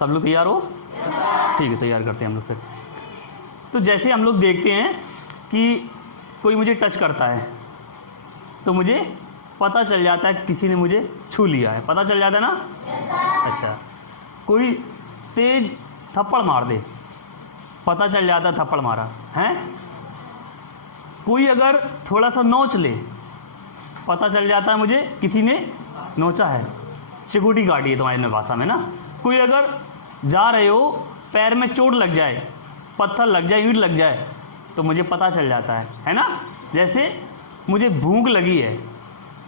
सब लोग तैयार हो? ठीक है, तैयार करते हैं हम लोग फिर। तो जैसे हम लोग देखते हैं कि कोई मुझे टच करता है तो मुझे पता चल जाता है किसी ने मुझे छू लिया है, पता चल जाता है ना। अच्छा, कोई तेज थप्पड़ मार दे, पता चल जाता है थप्पड़ मारा है। कोई अगर थोड़ा सा नोच ले, पता चल जाता है मुझे किसी ने नोचा है, सिक्योरिटी गार्ड है तुम्हारी भाषा में ना। कोई अगर जा रहे हो, पैर में चोट लग जाए, पत्थर लग जाए, ईंट लग जाए, तो मुझे पता चल जाता है ना। जैसे मुझे भूख लगी है,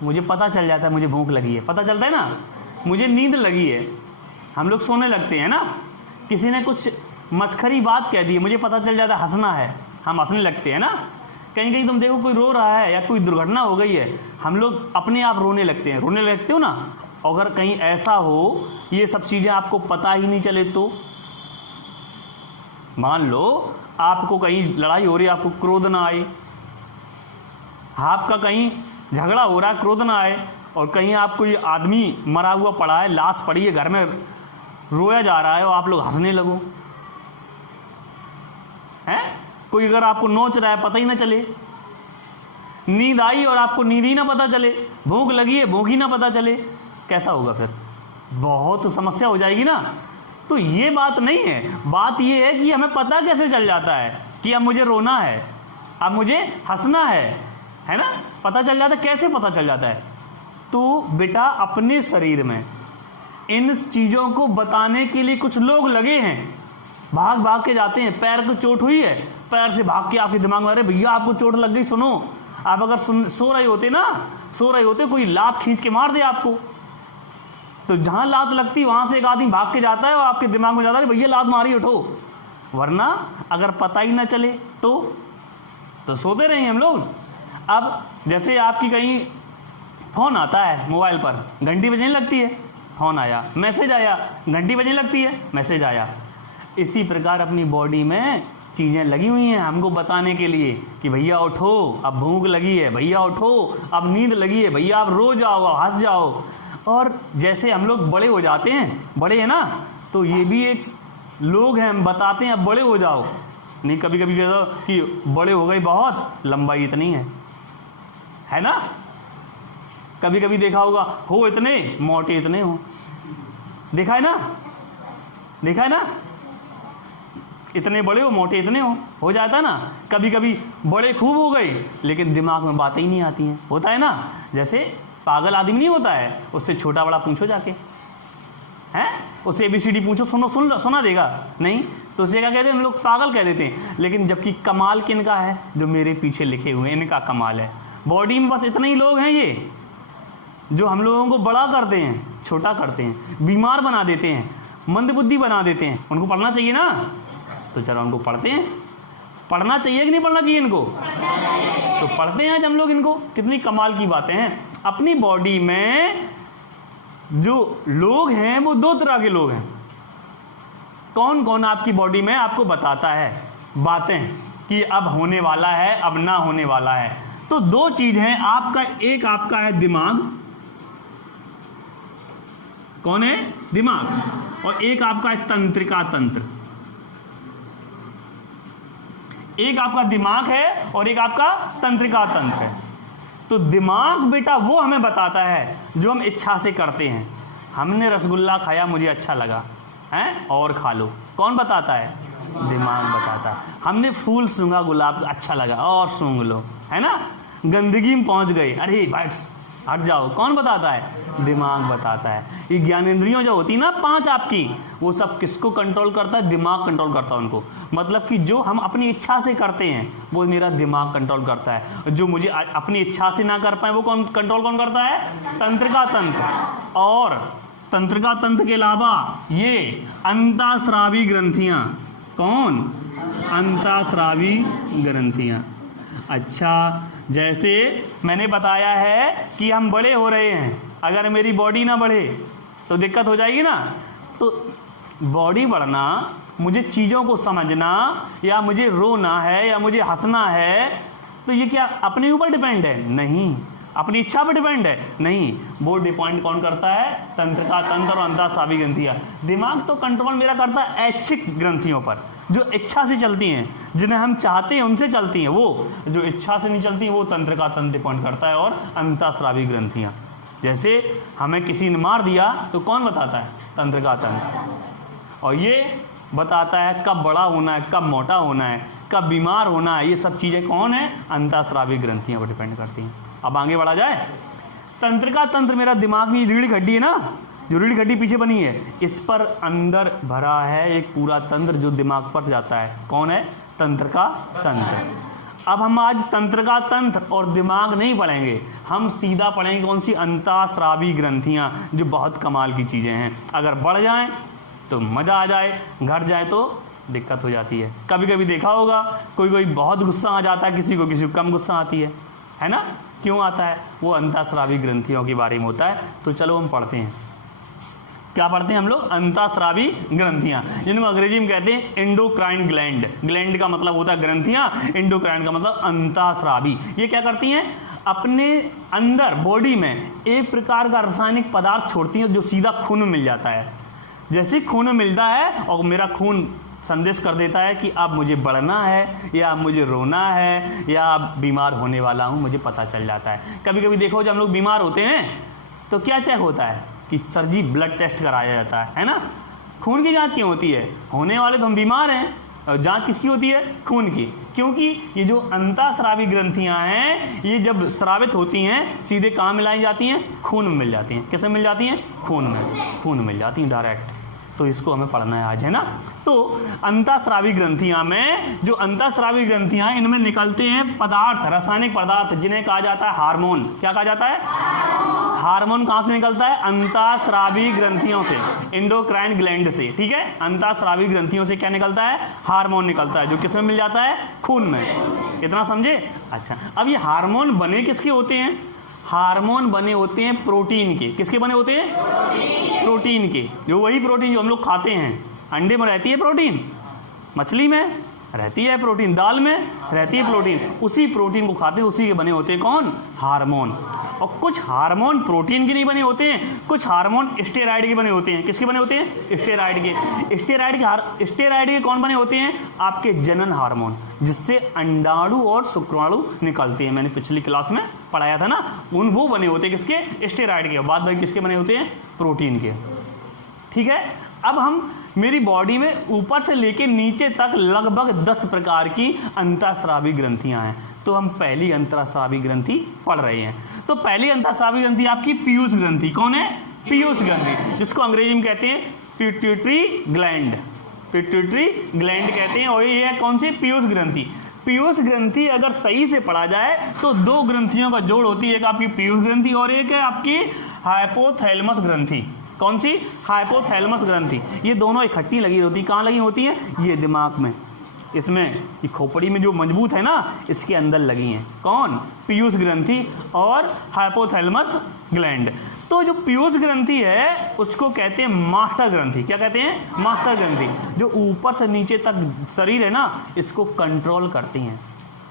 मुझे पता चल जाता है मुझे भूख लगी है, पता चलता है ना। मुझे नींद लगी है, हम लोग सोने लगते हैं ना। किसी ने कुछ मस्खरी बात कह दी, मुझे पता चल जाता है हंसना है, हम हंसने लगते हैं ना। कहीं कहीं तुम देखो कोई रो रहा है या कोई दुर्घटना हो गई है, हम लोग अपने आप रोने लगते हैं, रोने लगते हो ना। अगर कहीं ऐसा हो ये सब चीज़ें आपको पता ही नहीं चले तो, मान लो आपको कहीं लड़ाई हो रही है, आपको क्रोध ना आए, आपका कहीं झगड़ा हो रहा है, क्रोध ना आए, और कहीं आप कोई आदमी मरा हुआ पड़ा है, लाश पड़ी है घर में, रोया जा रहा है और आप लोग हंसने लगो हैं। कोई अगर आपको नोच रहा है, पता ही ना चले। नींद आई और आपको नींद ही ना पता चले। भूख लगी है, भूख ही ना पता चले, कैसा होगा फिर? बहुत समस्या हो जाएगी ना। तो ये बात नहीं है, बात ये है कि हमें पता कैसे चल जाता है कि अब मुझे रोना है, अब मुझे हंसना है ना। पता चल जाता है, कैसे पता चल जाता है? तो बेटा अपने शरीर में इन चीजों को बताने के लिए कुछ लोग लगे हैं, भाग भाग के जाते हैं। पैर को चोट हुई है, पैर से भाग के आपके दिमाग में, अरे भैया आपको चोट लग गई, सुनो। आप अगर सो रहे होते कोई लात खींच के मार दे आपको, तो जहां लात लगती वहां से एक आदमी भाग के जाता है और आपके दिमाग में जाता है भैया लात मारी, उठो। वरना अगर पता ही ना चले तो सोते रहे हम लोग। अब जैसे आपकी कहीं फोन आता है मोबाइल पर, घंटी बजने लगती है, फोन आया, मैसेज आया, घंटी बजने लगती है, मैसेज आया। इसी प्रकार अपनी बॉडी में चीजें लगी हुई हैं हमको बताने के लिए कि भैया उठो, अब भूख लगी है, भैया उठो, अब नींद लगी है, भैया आप रो जाओ, हंस जाओ। और जैसे हम लोग बड़े हो जाते हैं, बड़े हैं ना, तो ये भी एक लोग हैं, हम बताते हैं अब बड़े हो जाओ। नहीं, कभी कभी कहते हो कि बड़े हो गए, बहुत लंबाई इतनी है ना। कभी कभी देखा होगा, हो इतने मोटे, इतने हो, देखा है ना, इतने बड़े हो, मोटे इतने हो जाता ना। कभी कभी बड़े खूब हो गए लेकिन दिमाग में बातें ही नहीं आती हैं, होता है ना। जैसे पागल आदमी नहीं होता है, उससे छोटा बड़ा पूछो जाके, हैं, उससे ABCD पूछो, सुना देगा नहीं, तो उसे क्या कहते हैं हम लोग? पागल कह देते हैं। लेकिन जबकि कमाल किनका है? जो मेरे पीछे लिखे हुए, इनका कमाल है। बॉडी में बस इतने ही लोग हैं ये, जो हम लोगों को बड़ा करते हैं, छोटा करते हैं, बीमार बना देते हैं, मंदबुद्धि बना देते हैं। उनको पढ़ना चाहिए ना, तो चलो उनको पढ़ते हैं। पढ़ना चाहिए कि नहीं पढ़ना चाहिए इनको? तो पढ़ते हैं आज हम लोग इनको। कितनी कमाल की बातें हैं। अपनी बॉडी में जो लोग हैं वो दो तरह के लोग हैं। कौन कौन आपकी बॉडी में आपको बताता है बातें कि अब होने वाला है, अब ना होने वाला है? तो दो चीज हैं आपका, एक आपका है दिमाग, कौन है? दिमाग। और एक आपका है तंत्रिका तंत्र। एक आपका दिमाग है और एक आपका तंत्रिका तंत्र है। तो दिमाग बेटा वो हमें बताता है जो हम इच्छा से करते हैं। हमने रसगुल्ला खाया, मुझे अच्छा लगा है, और खा लो। कौन बताता है? दिमाग बताता है। हमने फूल सूंघा, गुलाब अच्छा लगा, और सूंघ लो, है ना। गंदगी में पहुंच गए, अरे भाई हट जाओ, कौन बताता है? दिमाग बताता है। ये ज्ञानेंद्रियों जो होती ना 5 आपकी, वो सब किसको कंट्रोल करता है? दिमाग कंट्रोल करता है उनको। मतलब कि जो हम अपनी इच्छा से करते हैं वो मेरा दिमाग कंट्रोल करता है, जो मुझे अपनी इच्छा से ना कर पाए वो कौन करता है? तंत्रिका तंत्र। और तंत्रिका तंत्र के अलावा ये अंतःस्रावी ग्रंथियां। कौन? अंतःस्रावी ग्रंथियां। अच्छा, जैसे मैंने बताया है कि हम बड़े हो रहे हैं, अगर मेरी बॉडी ना बढ़े तो दिक्कत हो जाएगी ना। तो बॉडी बढ़ना, मुझे चीज़ों को समझना, या मुझे रोना है या मुझे हंसना है, तो ये क्या अपने ऊपर डिपेंड है? नहीं, अपनी इच्छा पर डिपेंड है? नहीं, वो डिपेंड कौन करता है? तंत्रिका तंत्र और अंतःस्रावी ग्रंथियां। दिमाग तो कंट्रोल मेरा करता है ऐच्छिक ग्रंथियों पर, जो इच्छा से चलती हैं, जिन्हें हम चाहते हैं उनसे चलती हैं। वो जो इच्छा से नहीं चलती वो तंत्रिका तंत्र डिपेंड करता है, और अंतःस्रावी ग्रंथियां। जैसे हमें किसी ने मार दिया तो कौन बताता है? तंत्रिका तंत्र। और ये बताता है कब बड़ा होना है, कब मोटा होना है, कब बीमार होना है। ये सब चीजें कौन है? अंतःस्रावी ग्रंथियां पर डिपेंड करती हैं। अब आगे बढ़ा जाए। तंत्रिका तंत्र मेरा दिमाग में रीढ़ की हड्डी है ना, जो रीढ़ की हड्डी पीछे बनी है, इस पर अंदर भरा है एक पूरा तंत्र जो दिमाग पर जाता है। कौन है? तंत्रिका तंत्र। अब हम आज तंत्रिका तंत्र और दिमाग नहीं पढ़ेंगे, हम सीधा पढ़ेंगे कौन सी? अंतःस्रावी ग्रंथियां, जो बहुत कमाल की चीजें हैं। अगर बढ़ जाएं तो मजा आ जाए, घट जाए तो दिक्कत हो जाती है। कभी कभी देखा होगा कोई बहुत गुस्सा आ जाता है किसी को कम गुस्सा आती है ना? क्यों आता है? वो अंतःस्रावी ग्रंथियों के बारे में होता है। तो चलो हम पढ़ते हैं। क्या पढ़ते हैं हम लोग? अंतःस्रावी ग्रंथियां, जिनको अंग्रेजी में कहते हैं एंडोक्राइन ग्लैंड। ग्लैंड का मतलब होता है ग्रंथियां, एंडोक्राइन का मतलब अंतःस्रावी। ये क्या करती हैं? अपने अंदर बॉडी में एक प्रकार का रासायनिक पदार्थ छोड़ती हैं जो सीधा खून में मिल जाता है। जैसे खून में मिलता है और मेरा खून संदेश कर देता है कि अब मुझे बढ़ना है, या अब मुझे रोना है, या अब बीमार होने वाला हूं, मुझे पता चल जाता है। कभी कभी देखो जब हम लोग बीमार होते हैं तो क्या चेक होता है कि सर जी ब्लड टेस्ट कराया जाता है ना? खून की जांच क्यों होती है? होने वाले तो हम बीमार हैं, और जांच किसकी होती है? खून की। क्योंकि ये जो अंतःस्रावी ग्रंथियां हैं, ये जब स्रावित होती हैं सीधे कहाँ मिलाई जाती हैं? खून में मिल जाती हैं। किसमें मिल जाती हैं? खून में। खून में मिल जाती हैं डायरेक्ट। तो इसको हमें पढ़ना है आज, है ना? तो अंतःस्रावी ग्रंथियां में, जो अंतःस्रावी ग्रंथियां, इनमें निकलते हैं पदार्थ, रासायनिक पदार्थ, जिन्हें कहा जाता है हार्मोन। क्या कहा जाता है? हार्मोन। कहां से निकलता है? अंतःस्रावी ग्रंथियों से, एंडोक्राइन ग्लैंड से। ठीक है, अंतःस्रावी ग्रंथियों से क्या निकलता है? हार्मोन निकलता है, जो किसमें मिल जाता है? खून में। इतना समझे? अच्छा, अब ये हार्मोन बने किसके होते हैं? हार्मोन बने होते हैं प्रोटीन के। किसके बने होते हैं? प्रोटीन के। जो वही प्रोटीन जो हम लोग खाते हैं। अंडे में रहती है प्रोटीन, मछली में रहती है प्रोटीन, दाल में रहती है प्रोटीन, उसी प्रोटीन को खाते हैं, उसी के बने होते हैं कौन? हार्मोन। और कुछ हार्मोन प्रोटीन के नहीं बने होते हैं, कुछ हार्मोन स्टेरॉइड के बने होते हैं। किसके बने होते हैं? स्टेरॉइड के। स्टेरॉइड के कौन बने होते हैं? आपके जनन हार्मोन, जिससे अंडाणु और शुक्राणु निकलते हैं। मैंने पिछली क्लास में पढ़ाया था ना, वो बने होते हैं किसके? स्टेरॉइड के। बाद भाई किसके बने होते हैं? प्रोटीन के। ठीक है, अब हम मेरी बॉडी में ऊपर से लेके नीचे तक लगभग 10 प्रकार की अंतःस्रावी ग्रंथियां हैं। तो हम पहली अंतःस्रावी ग्रंथि पढ़ रहे हैं। तो पहली अंतःस्रावी ग्रंथि आपकी पीयूष ग्रंथि। कौन है? पीयूष ग्रंथि, जिसको अंग्रेजी में कहते हैं पिट्यूटरी ग्लैंड। पिट्यूटरी ग्लैंड कहते हैं। और ये है कौन सी? पीयूष ग्रंथि। पीयूष ग्रंथि अगर सही से पढ़ा जाए तो 2 ग्रंथियों का जोड़ होती है, एक आपकी पीयूष ग्रंथि और एक है आपकी हाइपोथैलेमस ग्रंथि। कौन सी? हाइपोथैलेमस ग्रंथि। ये दोनों इकट्ठी लगी होती। कहाँ लगी होती है? ये दिमाग में, इसमें, ये खोपड़ी में जो मजबूत है ना, इसके अंदर लगी हैं। कौन? पीयूष ग्रंथि और हाइपोथैलेमस ग्लैंड। तो जो पीयूष ग्रंथि है उसको कहते हैं मास्टर ग्रंथि। क्या कहते हैं? मास्टर ग्रंथि। जो ऊपर से नीचे तक शरीर है ना, इसको कंट्रोल करती हैं।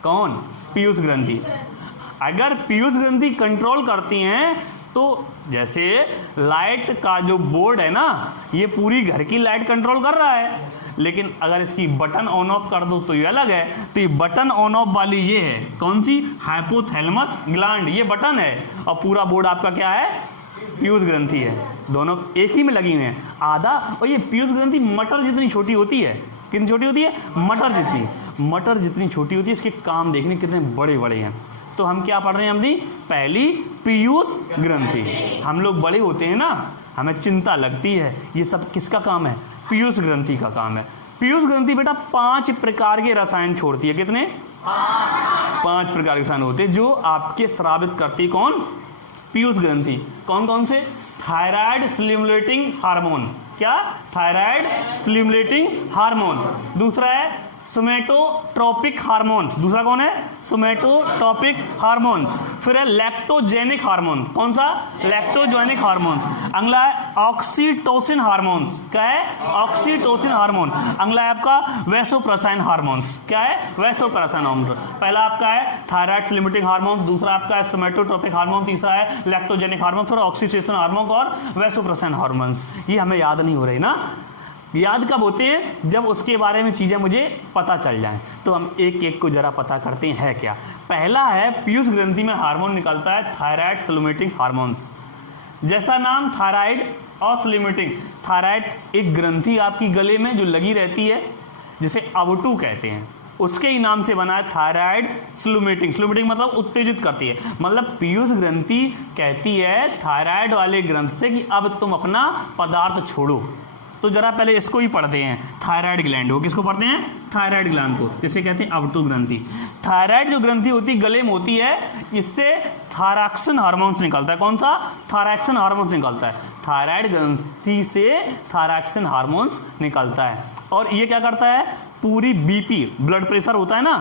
कौन? पीयूष ग्रंथि। अगर पीयूष ग्रंथि कंट्रोल करती हैं तो जैसे लाइट का जो बोर्ड है ना, ये पूरी घर की लाइट कंट्रोल कर रहा है, लेकिन अगर इसकी बटन ऑन ऑफ कर दो तो ये अलग है। तो ये बटन ऑन ऑफ वाली ये है कौन सी? Hypothalamus gland. ये बटन है और पूरा बोर्ड आपका क्या है? पीयूष ग्रंथि है। दोनों एक ही में लगी हुई हैं आधा। और ये पीयूष ग्रंथि मटर जितनी छोटी होती है। कितनी छोटी होती है? मटर जितनी छोटी होती है। इसके काम देखने कितने बड़े बड़े हैं। तो हम क्या पढ़ रहे हैं? हमने पहली पीयूष ग्रंथि। हम लोग बड़े होते हैं ना, हमें चिंता लगती है, ये सब किसका काम है? पीयूष ग्रंथि का काम है। पीयूष ग्रंथि बेटा 5 प्रकार के रसायन छोड़ती है। कितने? 5 प्रकार के रसायन होते हैं जो आपके स्रावित करती। कौन? पीयूष ग्रंथि। कौन कौन से? Thyroid stimulating hormone. क्या? Thyroid stimulating hormone. दूसरा है सोमेटोट्रोपिक हार्मोन्स, दूसरा कौन है? Somatotropic hormones. फिर है लैक्टोजेनिक हार्मोन, कौन सा? Lactogenic hormones. अगला है ऑक्सीटोसिन हार्मोन्स, क्या है? Oxytocin hormone. अगला है आपका वैसोप्रेसिन हार्मोन्स, क्या है? Vasopressin hormone. पहला आपका है थायराइड लिमिटिंग हार्मोन, दूसरा आपका है सोमेटोट्रोपिक हार्मोन, तीसरा है लैक्टोजेनिक हार्मोन, फिर ऑक्सीटोसिन हार्मोन और वैसोप्रेसिन हार्मोन्स। ये हमें याद नहीं हो रही ना, याद कब होते हैं? जब उसके बारे में चीजें मुझे पता चल जाएं। तो हम एक एक को जरा पता करते हैं क्या। पहला है पीयूष ग्रंथि में हार्मोन निकलता है थायराइड स्टिमुलेटिंग हार्मोन्स। जैसा नाम थायराइड और स्टिमुलेटिंग, थायराइड एक ग्रंथि आपकी गले में जो लगी रहती है जिसे अवटू कहते हैं, उसके ही नाम से बना है थायराइड स्टिमुलेटिंग। स्टिमुलेटिंग मतलब उत्तेजित करती है, मतलब पीयूष ग्रंथि कहती है थायराइड वाले ग्रंथ से कि अब तुम अपना पदार्थ छोड़ो। तो जरा पहले इसको ही पढ़ते हैं, थायराइड ग्लैंड। वो किसको पढ़ते हैं? थायराइड ग्लैंड को, जिसे कहते हैं अवटू ग्रंथि। थायराइड जो ग्रंथि होती है गले में होती है, इससे थायरॉक्सिन हार्मोन्स निकलता है। कौन सा? थायरॉक्सिन हार्मोन्स निकलता है। थायराइड ग्रंथि से थायरॉक्सिन हार्मोन्स निकलता है और ये क्या करता है? पूरी बीपी, ब्लड प्रेशर होता है ना,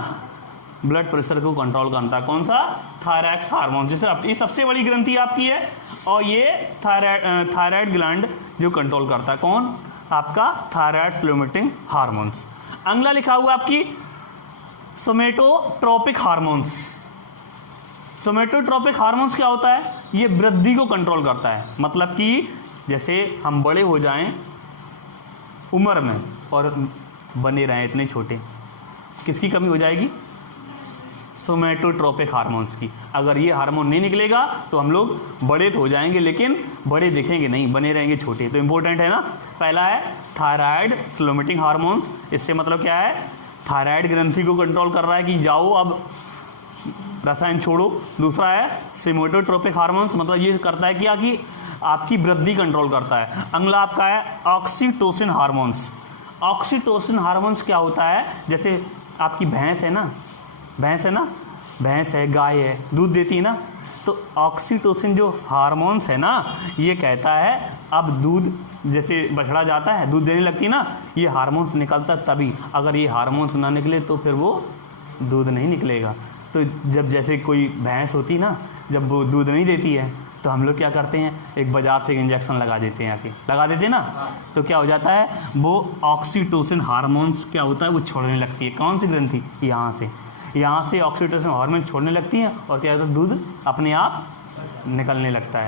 ब्लड प्रेशर को कंट्रोल करता है। कौन सा? थायरॉक्स हार्मोन। जैसे ये सबसे बड़ी ग्रंथि आपकी है और ये थायराइड ग्लैंड जो कंट्रोल करता है। कौन? आपका थायराइड स्टिमुलेटिंग हार्मोन्स। अगला लिखा हुआ आपकी सोमेटोट्रोपिक हार्मोन्स। सोमेटोट्रोपिक हार्मोन्स क्या होता है? ये वृद्धि को कंट्रोल करता है, मतलब कि जैसे हम बड़े हो जाएं उम्र में और बने रहें इतने छोटे, किसकी कमी हो जाएगी? सोमेटोट्रोपिक हार्मोन्स की। अगर ये हार्मोन नहीं निकलेगा तो हम लोग बड़े तो हो जाएंगे लेकिन बड़े दिखेंगे नहीं, बने रहेंगे छोटे। तो इंपॉर्टेंट है ना। पहला है थायराइड स्टिमुलेटिंग हार्मोन्स, इससे मतलब क्या है? थायराइड ग्रंथि को कंट्रोल कर रहा है कि जाओ अब रसायन छोड़ो। दूसरा है सोमेटोट्रोपिक हार्मोन्स, मतलब ये करता है क्या कि आपकी वृद्धि कंट्रोल करता है। अगला आपका है ऑक्सीटोसिन हार्मोन्स। ऑक्सीटोसिन हार्मोन्स क्या होता है? जैसे आपकी भैंस है ना, भैंस है, गाय है, दूध देती है ना, तो ऑक्सीटोसिन जो हार्मोन्स है ना, ये कहता है अब दूध, जैसे बछड़ा जाता है दूध देने लगती है ना, ये हार्मोन्स निकलता तभी। अगर ये हार्मोन्स ना निकले तो फिर वो दूध नहीं निकलेगा। तो जब जैसे कोई भैंस होती ना, जब वो दूध नहीं देती है तो हम लोग क्या करते हैं? एक बाजार से इंजेक्शन लगा देते हैं, आके लगा देते हैं ना, तो क्या हो जाता है? वो ऑक्सीटोसिन हार्मोन्स क्या होता है? वो छोड़ने लगती है। कौन सी ग्रंथि? यहाँ से ऑक्सीटोसिन हार्मोन छोड़ने लगती हैं और क्या होता है? दूध अपने आप निकलने लगता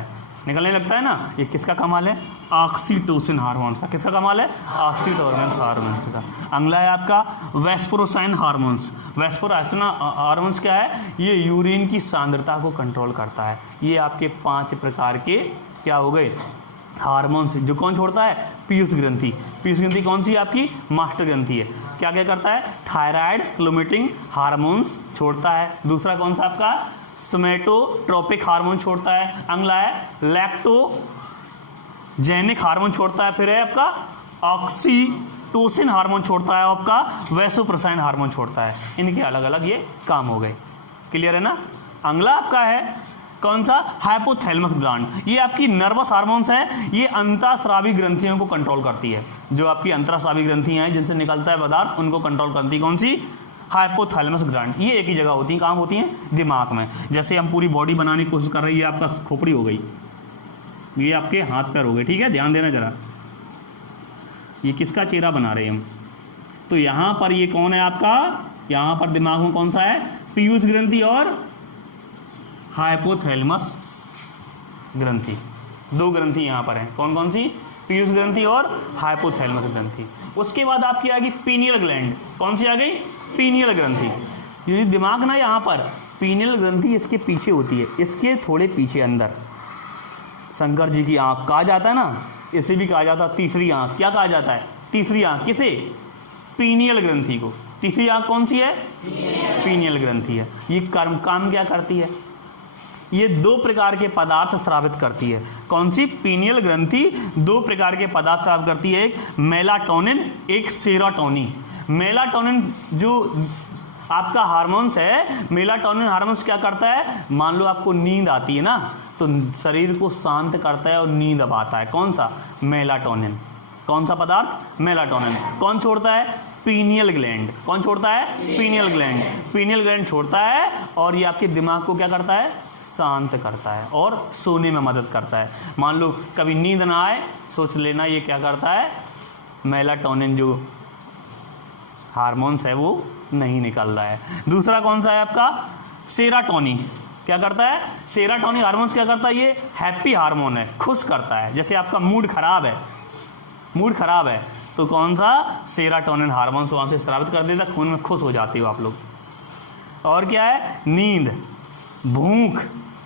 है ना। ये किसका कमाल है? ऑक्सीटोसिन हार्मोन्स का। किसका कमाल है? ऑक्सीटोसिन हार्मोन्स का। अगला है आपका वेस्पोरोसाइन हार्मोन्स। वेस्पोरोसाइन हार्मोन्स क्या है? ये यूरिन की सांद्रता को कंट्रोल करता है। ये आपके 5 प्रकार के क्या हो गए? हार्मोन्स, जो कौन छोड़ता है? पीयूष ग्रंथि। पीयूष ग्रंथि कौन सी? आपकी मास्टर ग्रंथि है। क्या क्या करता है? थायराइड स्टिमुलेटिंग हार्मोन्स छोड़ता है। दूसरा कौन सा आपका? सोमेटोट्रोपिक हार्मोन छोड़ता है। अगला है लैक्टोजेनिक हार्मोन छोड़ता है। फिर है आपका ऑक्सीटोसिन हार्मोन छोड़ता है, आपका वैसोप्रेसिन हार्मोन छोड़ता है। इनके अलग अलग ये काम हो गए। क्लियर है ना। अगला आपका है कौन सा? Hypothalamus gland. ये आपकी नर्वस हार्मोन्स है, ये अंतःस्रावी ग्रंथियों को कंट्रोल करती है। जो आपकी अंतःस्रावी ग्रंथियां हैं जिनसे निकलता है पदार्थ, उनको कंट्रोल करती है। कौन सी? Hypothalamus gland. ये एक ही जगह होती है, कहाँ होती हैं? दिमाग में। जैसे हम पूरी बॉडी बनाने की कोशिश कर रहे हैं, ये आपका खोपड़ी हो गई, ये आपके हाथ पैर हो गए, ठीक है, ध्यान देना जरा। ये किसका चेहरा बना रहे हैं हम? तो यहाँ पर ये कौन है आपका? यहाँ पर दिमाग में कौन सा है? पीयूष ग्रंथि और हाइपोथैलेमस ग्रंथि। 2 ग्रंथि यहाँ पर हैं। कौन कौन सी? पीयूष ग्रंथि और हाइपोथैलेमस ग्रंथि। उसके बाद आपकी आ गई पीनियल ग्लैंड। कौन सी आ गई? पीनियल ग्रंथि। ये दिमाग ना यहाँ पर, पीनियल ग्रंथि इसके पीछे होती है, इसके थोड़े पीछे अंदर। शंकर जी की आंख कहा जाता है ना, इसे भी कहा जाता है तीसरी आंख। क्या कहा जाता है? तीसरी आंख। किसे? पीनियल ग्रंथि को। तीसरी आंख कौन सी है? पीनियल ग्रंथि है। ये काम क्या करती है? ये 2 प्रकार के पदार्थ स्रावित करती है। कौन सी? पीनियल ग्रंथि 2 प्रकार के पदार्थ स्रावित करती है, एक मेलाटोनिन, एक सेरोटोनिन। मेलाटोनिन जो आपका हार्मोन्स है, मेलाटोनिन हार्मोन्स क्या करता है? मान लो आपको नींद आती है ना, तो शरीर को शांत करता है और नींद अब आता है। कौन सा? मेलाटोनिन। कौन सा पदार्थ? मेलाटोनिन। कौन छोड़ता है? Pineal gland. कौन छोड़ता है? Pineal gland. पीनियल ग्लैंड छोड़ता है और ये आपके दिमाग को क्या करता है? शांत करता है और सोने में मदद करता है। मान लो कभी नींद ना आए, सोच लेना ये क्या करता है? मेलाटोनिन जो हार्मोन्स है वो नहीं निकल रहा है। दूसरा कौन सा है आपका? सेराटोनिन। क्या करता है? सेराटोनिन हार्मोन्स क्या करता है? ये हैप्पी हार्मोन है, खुश करता है। जैसे आपका मूड खराब है, मूड खराब है तो कौन सा? सेराटोनिन हार्मोन्स वहां से स्रावित कर देता, खून में खुश हो जाती हो आप लोग। और क्या है? नींद, भूख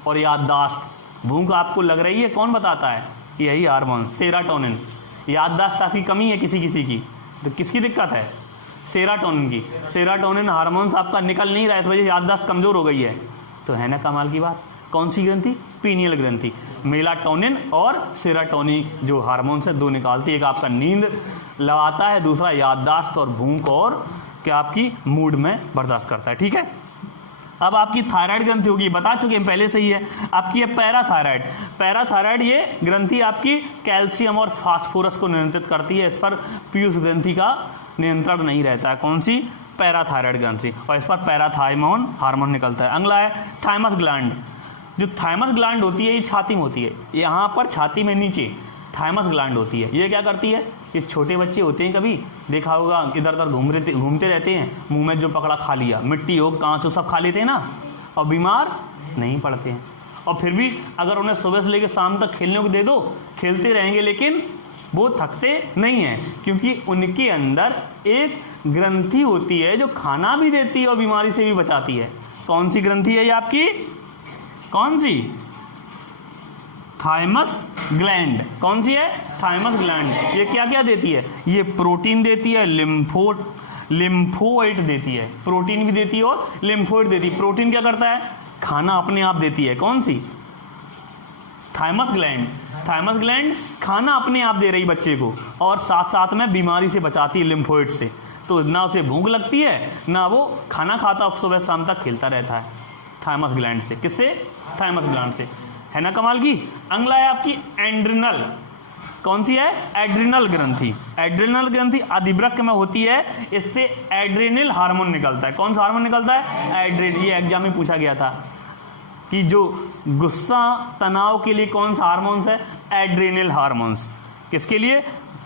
और याददाश्त। भूख आपको लग रही है, कौन बताता है? यही हार्मोन सेराटोनिन। याददाश्त आपकी कमी है किसी किसी की, तो किसकी दिक्कत है? सेराटोनिन की। सेराटोनिन हार्मोन्स आपका निकल नहीं रहा है, इस वजह से याददाश्त कमजोर हो गई है। तो है ना कमाल की बात। कौन सी ग्रंथि? पीनियल ग्रंथि। मेलाटोनिन और सेराटोनिन जो हार्मोन्स है दो निकालती है। एक आपका नींद लगाता है, दूसरा याददाश्त और भूख और क्या आपकी मूड में बर्दाश्त करता है। ठीक है, अब आपकी थायराइड ग्रंथि होगी, बता चुके हैं पहले से ही है आपकी, ये पैराथायराइड। पैराथायराइड ये ग्रंथि आपकी कैल्शियम और फास्फोरस को नियंत्रित करती है। इस पर पीयूष ग्रंथि का नियंत्रण नहीं रहता है। कौन सी? पैराथायराइड ग्रंथि। और इस पर पैराथाइमोन हार्मोन निकलता है। अगला है थाइमस ग्लैंड। जो थाइमस ग्लैंड होती है ये छाती में होती है, यहाँ पर छाती में नीचे थाइमस ग्लैंड होती है। ये क्या करती है? ये छोटे बच्चे होते हैं, कभी देखा होगा इधर उधर घूमते रहते हैं, मुंह में जो पकड़ा खा लिया, मिट्टी हो कांच हो सब खा लेते हैं ना, और बीमार नहीं पड़ते हैं। और फिर भी अगर उन्हें सुबह से लेकर शाम तक खेलने को दे दो, खेलते रहेंगे, लेकिन वो थकते नहीं हैं, क्योंकि उनके अंदर एक ग्रंथि होती है जो खाना भी देती है और बीमारी से भी बचाती है। कौन सी ग्रंथि है ये आपकी? कौन सी? Thymus gland. कौन सी है? Thymus gland. ये क्या क्या देती है? ये प्रोटीन देती है, लिम्फोइड देती है, प्रोटीन भी देती है और लिम्फोइड देती है। प्रोटीन क्या करता है? खाना अपने आप देती है। कौन सी? Thymus gland. थाइमस ग्लैंड खाना अपने आप दे रही बच्चे को, और साथ साथ में बीमारी से बचाती है लिम्फोइड से। तो ना उसे भूख लगती है, ना वो खाना खाता, सुबह शाम तक खेलता रहता है थाइमस ग्लैंड से। किससे? थाइमस ग्लैंड से। है ना कमाल की। अगला है आपकी एड्रिनल। कौन सी है? एड्रिनल ग्रंथि। एड्रिनल ग्रंथि अधिवृक्क में होती है, इससे एड्रेनल हार्मोन निकलता है। कौन सा हार्मोन निकलता है? एड्रेनल। ये एग्जाम में पूछा गया था कि जो गुस्सा तनाव के लिए कौन सा हार्मोन्स है? Adrenal hormones. किसके लिए?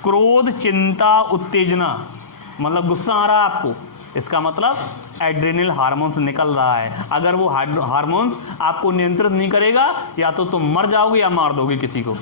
क्रोध, चिंता, उत्तेजना, मतलब गुस्सा आ रहा है आपको, इसका मतलब एड्रेनल हार्मोन्स निकल रहा है। अगर वो हार्मोन्स आपको नियंत्रित नहीं करेगा, या तो तुम मर जाओगे या मार दोगे किसी को।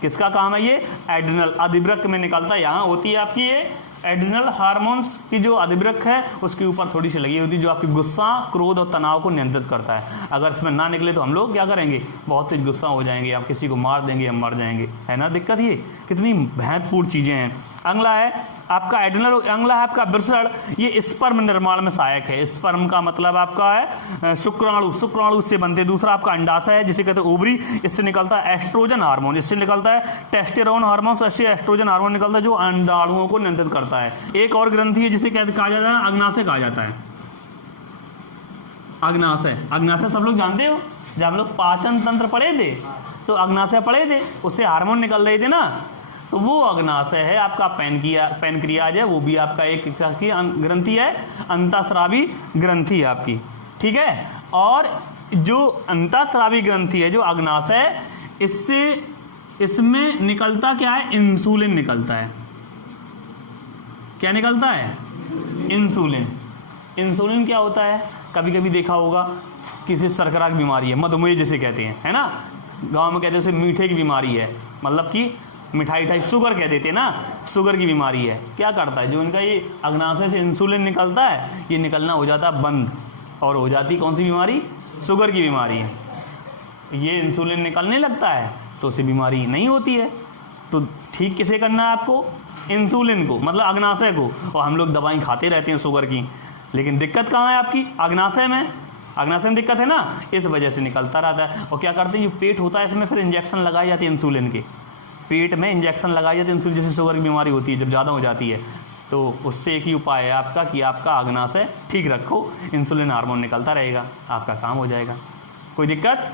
किसका काम है ये? एड्रिनल। अधिवृक्क में निकलता है, यहाँ होती है आपकी ये एड्रिनल हार्मोन्स की जो अधिवृक्क है उसके ऊपर थोड़ी सी लगी होती है, जो आपकी गुस्सा, क्रोध और तनाव को नियंत्रित करता है। अगर इसमें ना निकले तो हम लोग क्या करेंगे? बहुत तेज गुस्सा हो जाएंगे, आप किसी को मार देंगे या मर जाएंगे। है ना दिक्कत? ये कितनी महत्वपूर्ण चीजें हैं। अगला है आपका एड्रिनल। अगला है आपका वृषण। ये स्पर्म निर्माण में सहायक है। स्पर्म का मतलब आपका है शुक्राणु, शुक्राणु से बनते। दूसरा आपका अंडाशय है जिसे कहते हैं ओवरी, इससे निकलता है एस्ट्रोजन हार्मोन, इससे निकलता है टेस्टेरोन हार्मोन, इससे एस्ट्रोजन हार्मोन निकलता है जो अंडाणुओं को नियंत्रित करता है। एक और ग्रंथि है जिसे कहा जाता है अग्नाशय कहा जाता है। अग्नाशय, अग्नाशय सब लोग जानते हो, जब हम लोग पाचन तंत्र पढ़े थे तो अग्नाशय पढ़े थे, उससे हार्मोन निकल रहे थे ना, तो वो अग्नाशय है। आपका पैनक्रियाज है, वो भी आपका एक की ग्रंथि है, अंतःस्रावी ग्रंथि है आपकी। ठीक है, और जो अंतःस्रावी ग्रंथि है जो अग्नाशय, इसमें निकलता क्या है? इंसुलिन निकलता है। क्या निकलता है? इंसुलिन। इंसुलिन क्या होता है? कभी कभी देखा होगा किसी शर्करा की बीमारी है, मधुमेह जिसे कहते हैं, है ना, गांव में कहते हैं उसे मीठे की बीमारी है, मतलब कि मिठाई शुगर कह देते हैं ना, शुगर की बीमारी है। क्या करता है? जो इनका ये अग्नाशय से इंसुलिन निकलता है, ये निकलना हो जाता है बंद, और हो जाती कौन सी बीमारी? शुगर की बीमारी है। ये इंसुलिन निकलने लगता है तो उसे बीमारी नहीं होती है। तो ठीक किसे करना है आपको? इंसुलिन को, मतलब अग्नाशय को। और हम लोग दवाई खाते रहते हैं शुगर की, लेकिन दिक्कत कहाँ है आपकी? अग्नाशय में। अग्नाशय में दिक्कत है ना, इस वजह से निकलता रहता है। और क्या करते हैं, जो पेट होता है इसमें फिर इंजेक्शन लगाई जाती है इंसुलिन के, पेट में इंजेक्शन लगाई जाती है इंसुलिन, जैसे शुगर की बीमारी होती है जब ज़्यादा हो जाती है, तो उससे एक ही उपाय है आपका कि आपका अग्नाशय ठीक रखो, इंसुलिन हार्मोन निकलता रहेगा, आपका काम हो जाएगा। कोई दिक्कत?